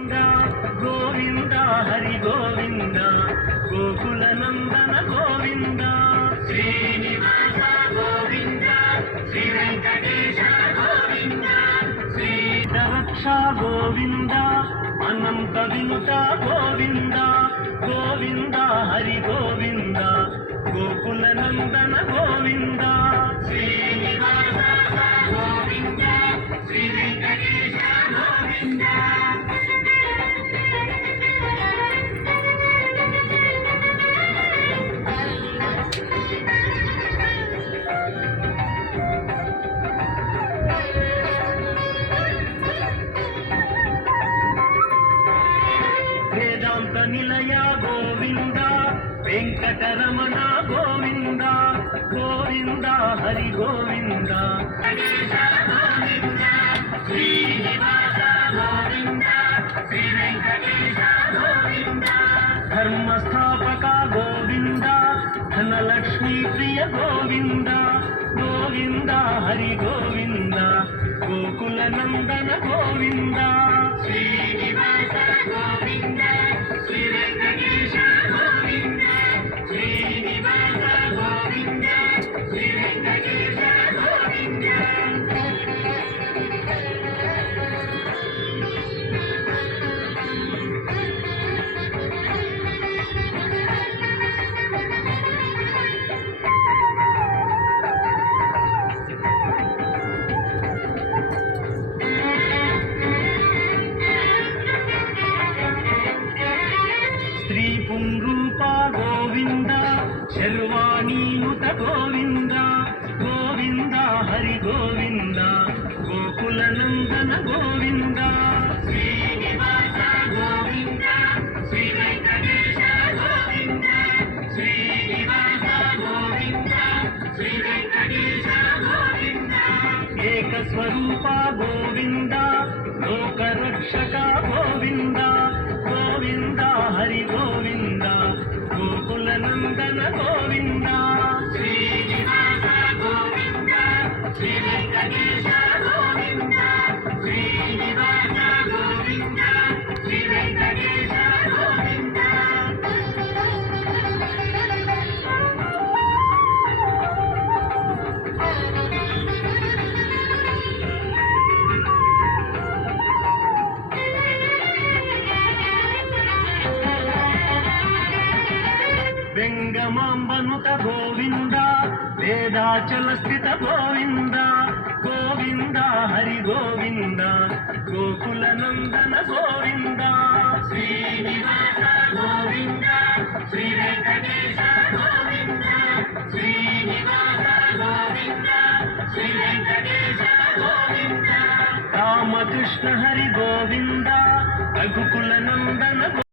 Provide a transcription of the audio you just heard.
గోవింద హరి గోవింద గోకుల నందన గోవింద శ్రీనివాస గోవింద శ్రీ వెంకటేశ గోవింద శ్రీరక్ష గోవింద అనంత వినుత గోవింద గోవింద హరి గోవింద గోకుల నందన గోవింద శ్రీనివాస గోవింద శ్రీ వెంకటేశ గోవింద వేదాంత నిలయ గోవింద వెంకటరమణ గోవింద గోవింద హరి గోవింద శ్రీనివాస గోవింద శ్రీ వెంకటేశ గోవింద ధర్మస్థాపక గోవింద ధనలక్ష్మీ ప్రియ గోవింద గోవింద హరి గోవింద గోకుల నందన గోవింద శ్రీనివాస గోవింద శ్రీ వెంకటేశ గోవింద శ్రీనివాస గోవింద శ్రీ వెంకటేశ గోవింద స్త్రీ పుంరూప గోవింద శర్వాణీనుత గోవింద గోవింద హరి గోవింద గోకుల నందన గోవింద శ్రీనివాస గోవింద శ్రీ వెంకటేశ గోవింద శ్రీనివాస గోవింద శ్రీ వెంకటేశ గోవింద ఏక స్వరూప గోవింద లోకరక్షక గోవింద గోవింద హరి గోవింద గోకుల నందన గోవింద శ్రీనివాస గోవింద శ్రీ వెంకటేశ గోవింద శ్రీనివాస గోవింద శ్రీ వెంకటేశ గోవింద వెంగమాంబనుత గోవింద వేదాచల స్థిత గోవింద గోవింద హరి గోవింద గోకుల నందన గోవింద శ్రీనివాస గోవింద శ్రీ వెంకటేశ గోవింద శ్రీనివాస గోవింద శ్రీ వెంకటేశ గోవింద రామకృష్ణ హరి గోవింద రఘుకుల నందన